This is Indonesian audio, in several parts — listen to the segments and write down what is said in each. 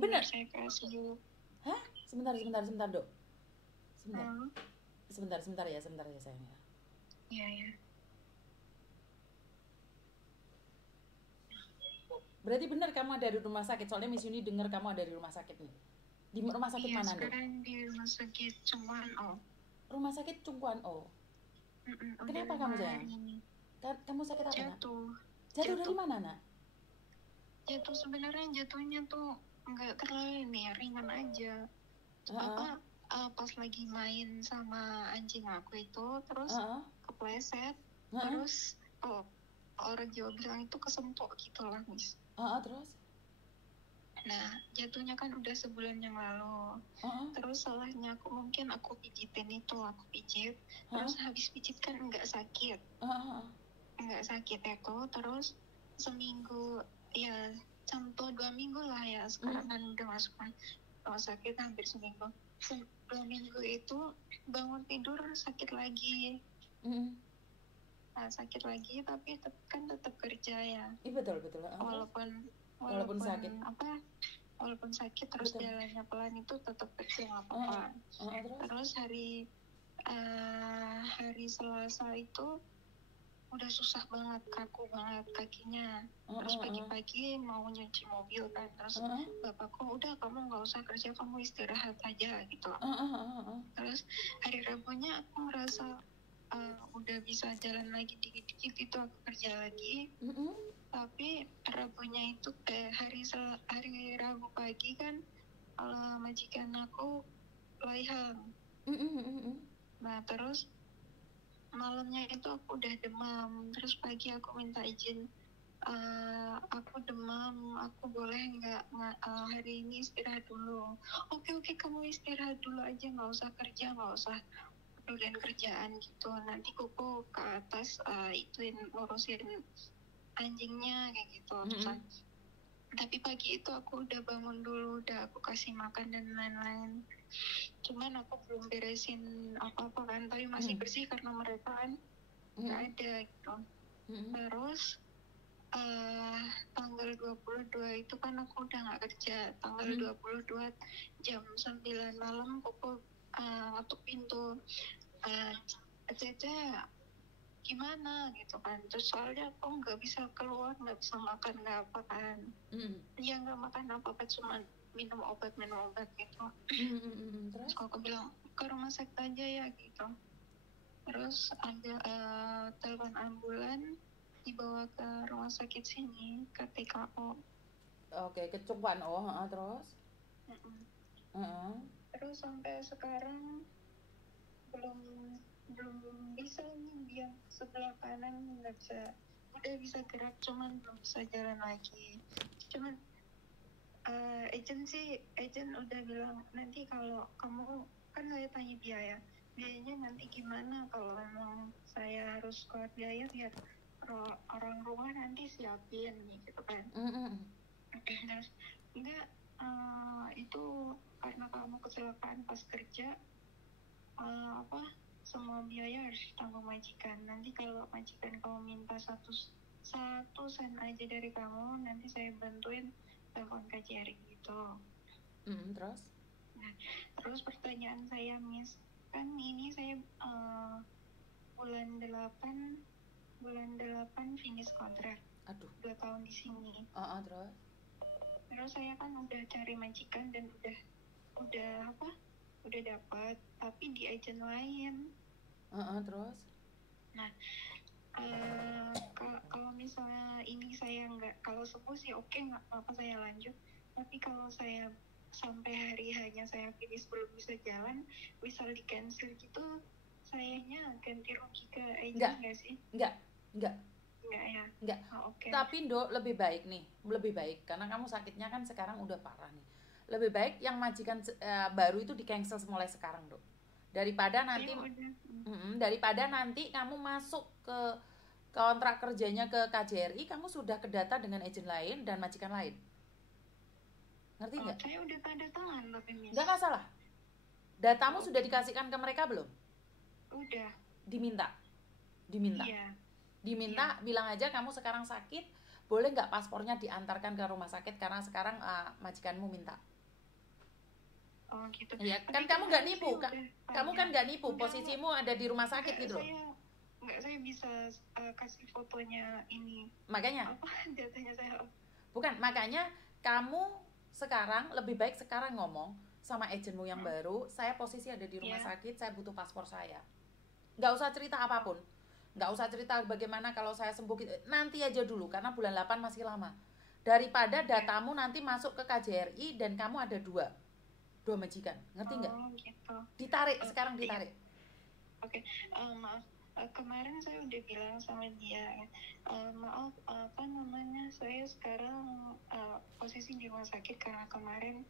Bener. Saya kasih dulu. Hah? Sebentar, Dok. Sebentar ya sayang ya. Iya, ya. Berarti benar kamu ada di rumah sakit, soalnya Miss Yuni dengar kamu ada di rumah sakit nih. Di rumah sakit Iya, mana, Dok? sekarang di rumah sakit cuman Rumah sakit Cungkuan O. udah Kenapa 5 kamu sayang? hari ini. Kamu sakit apa, Nak? Jatuh. Jatuh dari mana, Nak? Jatuh sebenarnya jatuhnya tuh nggak terlalu ringan aja. Pas lagi main sama anjing aku itu, terus kepleset, terus orang Jawa bilang itu kesempok gitu lah, Miss. Terus? Nah, jatuhnya kan udah sebulan yang lalu. Terus salahnya aku pijitin itu, aku pijit. Terus habis pijit kan nggak sakit. Nggak sakit itu, terus seminggu, ya contoh 2 minggu lah ya, sekarang kan udah masuk rumah sakit hampir seminggu. 2 minggu itu bangun tidur sakit lagi. Nah, sakit lagi tapi tetap kerja ya. Betul. Walaupun sakit. Walaupun sakit terus betul. Jalannya pelan itu tetap kerja nggak apa-apa. Terus hari Selasa itu udah susah banget, kaku banget kakinya. Terus pagi-pagi mau nyuci mobil kan, terus bapakku udah kamu nggak usah kerja, kamu istirahat aja gitu. Terus hari Rabunya aku ngerasa udah bisa jalan lagi dikit-dikit itu, aku kerja lagi. Tapi Rabunya itu hari Rabu pagi kan majikan aku lahiran. Nah terus malamnya itu aku udah demam, terus pagi aku minta izin, aku demam, aku boleh nggak hari ini istirahat dulu. Oke, kamu istirahat dulu aja, nggak usah kerja, nggak usah pedulian kerjaan gitu, nanti kuku ke atas ngurusin anjingnya kayak gitu. Tapi pagi itu aku udah bangun dulu, udah aku kasih makan dan lain-lain. Cuman aku belum beresin apa-apa kan, tapi masih bersih karena mereka kan nggak ada gitu. Terus tanggal 22 itu kan aku udah nggak kerja. Tanggal 22 jam 9 malam aku ngetuk pintu. Cece gimana gitu kan, terus soalnya aku nggak bisa keluar, nggak bisa makan, nggak apa kan. Ya nggak makan apa-apa, cuma minum obat gitu. Terus aku bilang ke rumah sakit aja ya gitu. Terus ambil telepon ambulan, dibawa ke rumah sakit sini, ke TKO. Oke, ke Cungkuan O. Terus? Terus sampai sekarang belum bisa nih, dia sebelah kanan nggak bisa, udah bisa gerak cuman belum bisa jalan lagi. Cuman agent udah bilang nanti kalau kamu kan, saya tanya biayanya nanti gimana, kalau memang saya harus keluar biaya biar orang rumah nanti siapin gitu kan. Terus enggak, itu karena kamu kecelakaan pas kerja, semua biaya harus ditanggung majikan. Nanti kalau majikan kamu minta satu sen aja dari kamu, nanti saya bantuin telepon KJRI gitu. Terus? Nah, terus pertanyaan saya, Miss, kan ini saya bulan 8 finish kontrak. 2 tahun di sini. Terus saya kan udah cari majikan dan udah dapat, tapi di agent lain. Terus? Nah, kalau misalnya ini saya nggak, kalau sembuh sih oke, nggak apa-apa saya lanjut. Tapi kalau saya sampai hari hanya saya finish belum bisa jalan, misal di cancel gitu, sayanya ganti rugi ke agent nggak sih? Enggak ya? Enggak. Okay. Tapi Dok, lebih baik karena kamu sakitnya kan sekarang udah parah nih. Lebih baik yang majikan baru itu di cancel mulai sekarang, Dok. Daripada nanti kamu masuk ke kontrak kerjanya ke KJRI, kamu sudah kedata dengan agent lain dan majikan lain. Ngerti nggak? Saya udah tanda tangan tapi Miss. Nggak masalah. Datamu sudah dikasihkan ke mereka belum? Udah. Diminta. Iya. Bilang aja kamu sekarang sakit, boleh nggak paspornya diantarkan ke rumah sakit karena sekarang majikanmu minta. Oh gitu. Ya kan kamu nggak nipu, kamu kan nggak nipu, posisimu ada di rumah sakit gitu loh. Saya bisa kasih fotonya ini. Makanya. Apa datanya saya? Bukan, makanya kamu sekarang lebih baik sekarang ngomong sama agenmu yang baru, saya posisi ada di rumah sakit, saya butuh paspor saya. Nggak usah cerita apapun, nggak usah cerita bagaimana kalau saya sembuh, nanti aja dulu karena bulan 8 masih lama. Daripada datamu nanti masuk ke KJRI dan kamu ada dua majikan, ngerti nggak? Gitu. Ditarik, sekarang ditarik. Oke. Maaf, kemarin saya udah bilang sama dia, maaf, saya sekarang posisi di rumah sakit karena kemarin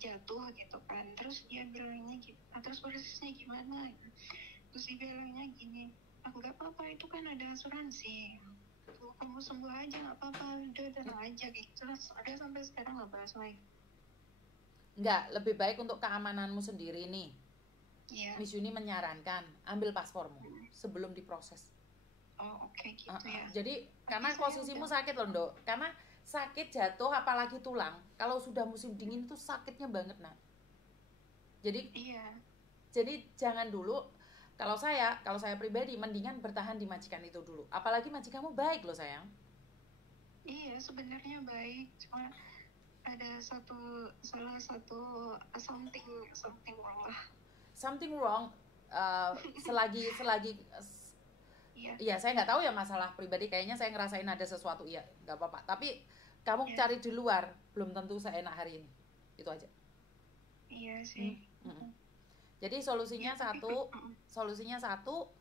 jatuh gitu kan. Terus dia bilangnya gitu, terus prosesnya gimana? Terus dia bilangnya gini, nggak apa-apa, itu kan ada asuransi, kamu sembuh aja nggak apa-apa, udah tenang aja gitu. Terus ada sampai sekarang nggak bahas lagi. Nggak, lebih baik untuk keamananmu sendiri nih. Miss Yuni menyarankan ambil paspormu sebelum diproses. Oh oke, gitu ya. Jadi karena posisimu sakit loh Dok, karena sakit jatuh apalagi tulang, kalau sudah musim dingin itu sakitnya banget nak. Jadi jangan dulu. Kalau saya pribadi mendingan bertahan di majikan itu dulu. Apalagi majikanmu baik loh sayang. Iya sebenarnya baik, cuma ada salah satu something wrong lah. Something wrong. Selagi iya saya nggak tahu ya masalah pribadi, kayaknya saya ngerasain ada sesuatu, iya nggak apa-apa. Tapi kamu cari di luar, belum tentu seenak hari ini. Itu aja. Iya sih. Jadi solusinya satu,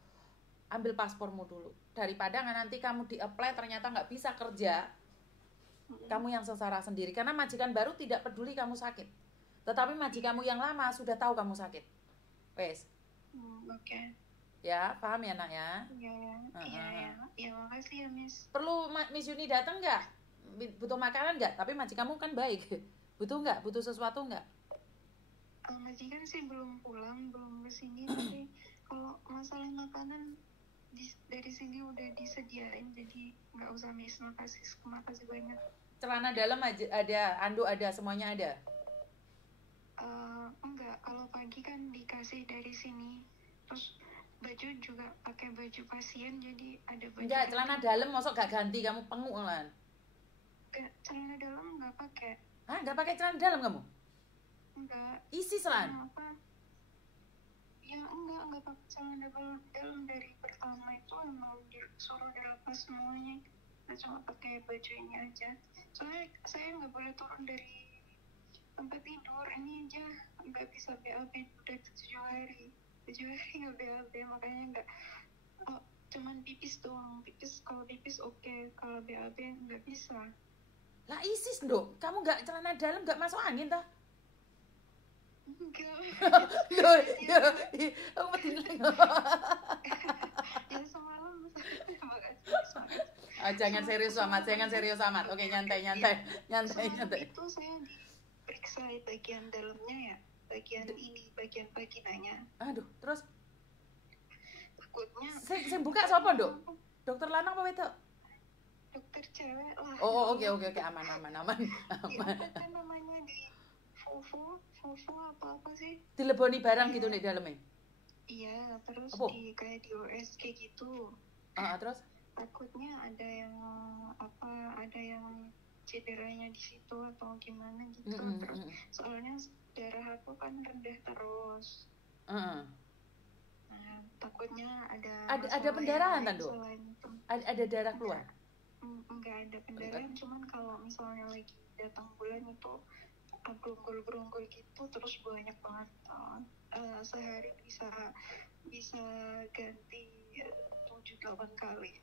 ambil paspormu dulu. Daripada nanti kamu di-apply ternyata nggak bisa kerja, kamu yang sengsara sendiri. Karena majikan baru tidak peduli kamu sakit, tetapi majikanmu yang lama sudah tahu kamu sakit. Wes. Oke. Ya, paham ya nak ya? Iya, makasih ya Miss. Perlu Miss Yuni datang nggak? Butuh makanan nggak? Tapi majikanmu kan baik. Butuh nggak? Butuh sesuatu nggak? Majikan sih belum pulang, belum kesini. Tapi kalau masalah makanan dari sini udah disediain, jadi nggak usah Miss. Makasih banyak. Celana dalam aja ada, anduk ada, semuanya ada. Enggak, kalau pagi kan dikasih dari sini. Terus baju juga pakai baju pasien, jadi ada baju. Enggak, celana dalam masuk gak ganti, kamu penguk kan? Celana dalam nggak pakai. Hah, nggak pakai celana dalam kamu? Enggak. Isi selan? Ya enggak pakai celana dalam dari pertama itu emang disuruh dilepas semuanya. Nah, cuma pakai baju ini aja. Soalnya saya nggak boleh turun dari tempat tidur, ini aja nggak bisa BAB udah 7 hari nggak BAB, makanya nggak, cuman pipis doang. Kalau pipis oke, kalau BAB nggak bisa. Lah Isis Dok, kamu nggak celana dalam nggak masuk angin tah? Enggak. Aku peduli. Ya semalam. Jangan serius amat. Oke, nyantai. Itu saya diperiksa bagian dalamnya ya, bagian vaginanya. Aduh, terus? Takutnya. Saya buka siapa Dok? Dokter lanang apa wedok? Dokter cewek lah. Oh, oke, aman. Ya, kan namanya di Fufu apa sih? Dileboni barang gitu nih dalamnya? Iya, terus kayak di USG gitu. Terus? Takutnya ada yang cederanya di situ atau gimana gitu. Terus soalnya darah aku kan rendah terus. Nah, takutnya ada pendarahan kan Dok? Ada darah keluar? Enggak ada pendarahan, cuman kalau misalnya lagi datang bulan itu berunggul gitu, terus banyak banget. Sehari bisa ganti 7-8 kali.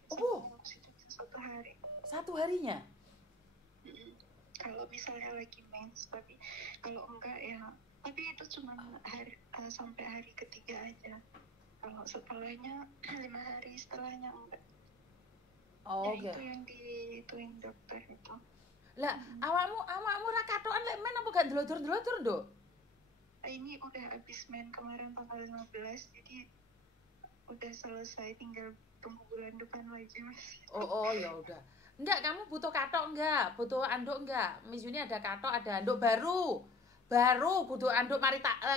Satu harinya? Kalau misalnya lagi mens, tapi kalau enggak ya, tapi itu cuma sampai hari ketiga aja. Kalau setelahnya 5 hari setelahnya enggak. Oke. Itu yang dituin dokter itu. Lah, awakmu ra katokan lek men apa gak ndelodur-ndelodur, Nduk? Ini udah habis main kemarin tanggal 15, jadi udah selesai, tinggal ketemu bulan depan lagi Mas. Oh ya udah. Enggak, kamu butuh katok enggak? Butuh anduk enggak? Miss Yuni ada katok, ada anduk baru. Baru butuh anduk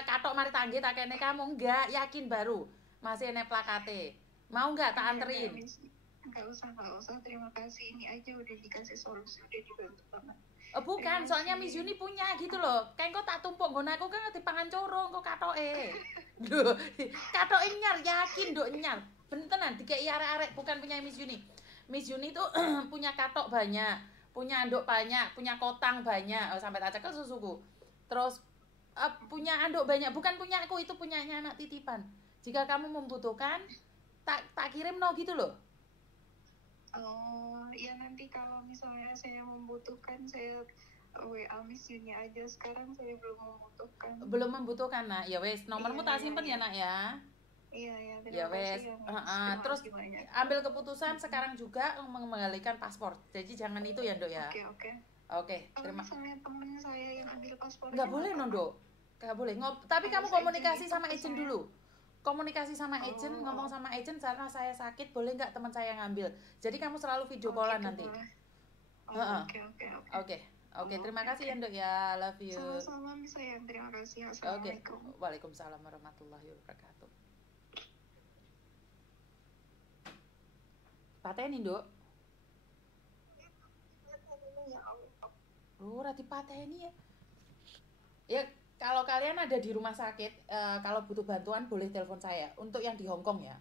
katok mari tangge tak kene kamu enggak? Yakin baru? Masih enek plakate. Mau enggak tak anterin? Enggak usah. Terima kasih. Ini aja udah dikasih solusi, udah dibantu banget. Oh, bukan, soalnya Miss Yuni punya gitu loh. Kayak kok tak tumpuk nggon aku kan dipangan corong kok katoke. Lho, katoke nyar yakin nduk nyar. Beneran dikei arek-arek bukan punya Miss Yuni. Miss Yuni tuh punya katok banyak, punya anduk banyak, punya kotang banyak. Oh, sampai tak cekel susuku. Terus punya anduk banyak, bukan punya aku, itu punyanya anak titipan. Jika kamu membutuhkan, tak kirim no gitu loh. Oh, ya nanti kalau misalnya saya membutuhkan, saya WA Miss Yuni aja. Sekarang saya belum membutuhkan. Nah, ya wes, nomormu tak simpen ya nak ya. Iya, ya wes. Terus ambil keputusan sekarang juga mengembalikan paspor. Jadi jangan itu ya, Nduk ya. Oke. Terima kasih. Temen saya yang ambil paspor. Enggak boleh, Nduk. Enggak boleh. Tapi kamu komunikasi sama agent dulu. Komunikasi sama agent, ngomong sama agent, karena saya sakit, boleh nggak teman saya ngambil. Jadi kamu selalu video callan nanti. Oke, terima kasih ya Nduk ya, love you. Sama-sama sayang, terima kasih. Assalamualaikum. Waalaikumsalam warahmatullahi wabarakatuh. Pateni Nduk. Rati pateni ya. Ya, kalau kalian ada di rumah sakit, kalau butuh bantuan boleh telepon saya. Untuk yang di Hong Kong ya.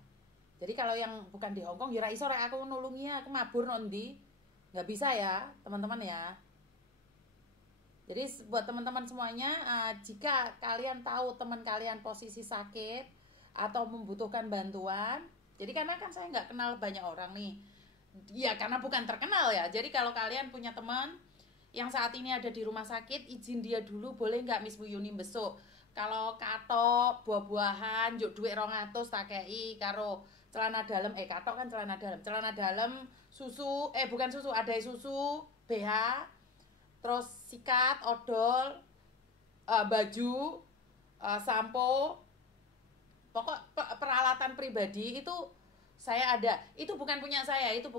Jadi kalau yang bukan di Hong Kong, ya iso rek aku nulungi, aku mabur nondi. Nggak bisa ya, teman-teman ya. Jadi buat teman-teman semuanya, jika kalian tahu teman kalian posisi sakit atau membutuhkan bantuan, jadi karena kan saya nggak kenal banyak orang nih. Ya karena bukan terkenal ya. Jadi kalau kalian punya teman yang saat ini ada di rumah sakit, izin dia dulu, boleh nggak Miss Yuni besok. Kalau katok, buah-buahan, juk duit 200 tak kei karo celana dalam, katok kan celana dalam, susu, bukan susu, ada susu, BH, terus sikat, odol, baju, sampo, pokok peralatan pribadi itu saya ada. Itu bukan punya saya, itu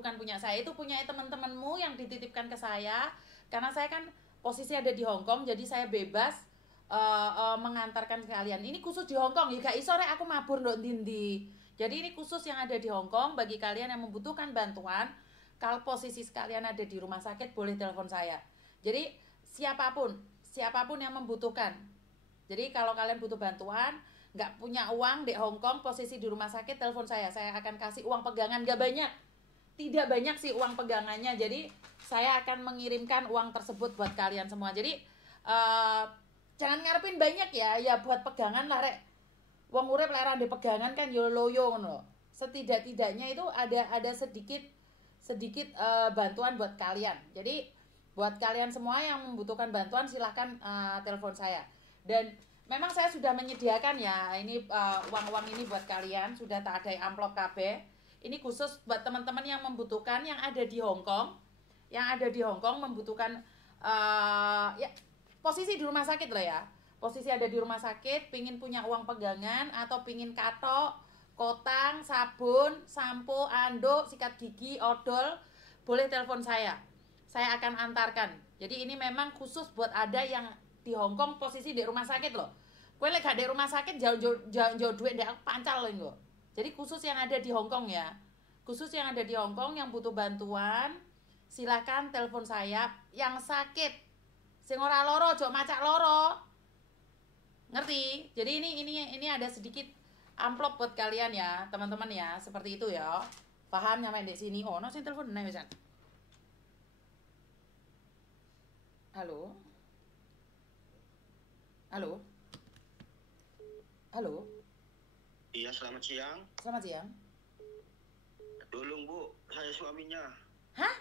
punya teman-temanmu yang dititipkan ke saya. Karena saya kan posisi ada di Hong Kong, jadi saya bebas mengantarkan kalian. Ini khusus di Hong Kong, ya gak iso rek aku mabur ndok ndi. Jadi ini khusus yang ada di Hong Kong bagi kalian yang membutuhkan bantuan. Kalau posisi sekalian ada di rumah sakit, boleh telepon saya. Jadi siapapun yang membutuhkan. Jadi kalau kalian butuh bantuan, nggak punya uang di Hong Kong, posisi di rumah sakit, telepon saya. Saya akan kasih uang pegangan, nggak banyak. Tidak banyak sih uang pegangannya. Jadi saya akan mengirimkan uang tersebut buat kalian semua. Jadi jangan ngarepin banyak ya buat pegangan lah rek. Wong urip lek di pegangan kan yo loyo ngono. Setidak-tidaknya itu ada sedikit bantuan buat kalian. Jadi buat kalian semua yang membutuhkan bantuan silahkan telepon saya. Dan memang saya sudah menyediakan ya ini uang-uang ini buat kalian, sudah tak ada amplop KB. Ini khusus buat teman-teman yang membutuhkan, yang ada di Hong Kong. Yang ada di Hong Kong membutuhkan ya posisi di rumah sakit lah ya. Posisi ada di rumah sakit, pingin punya uang pegangan atau pingin katok, kotang, sabun, sampo, anduk, sikat gigi, odol, boleh telepon saya. Saya akan antarkan. Jadi ini memang khusus buat ada yang di Hong Kong posisi di rumah sakit loh. Kowe lek gak di rumah sakit jauh duit ndak pancal loh. Jadi khusus yang ada di Hong Kong ya. Khusus yang ada di Hong Kong yang butuh bantuan, silakan telepon saya. Yang sakit, sing ora loro, jok macak loro. Ngerti? Jadi ini ada sedikit amplop buat kalian ya, teman-teman ya. Seperti itu ya. Paham nyampe di sini. Oh, no sing telepon nek wisan. Halo? Halo? Halo? Iya, selamat siang. Selamat siang. Tolong Bu, saya suaminya. Hah?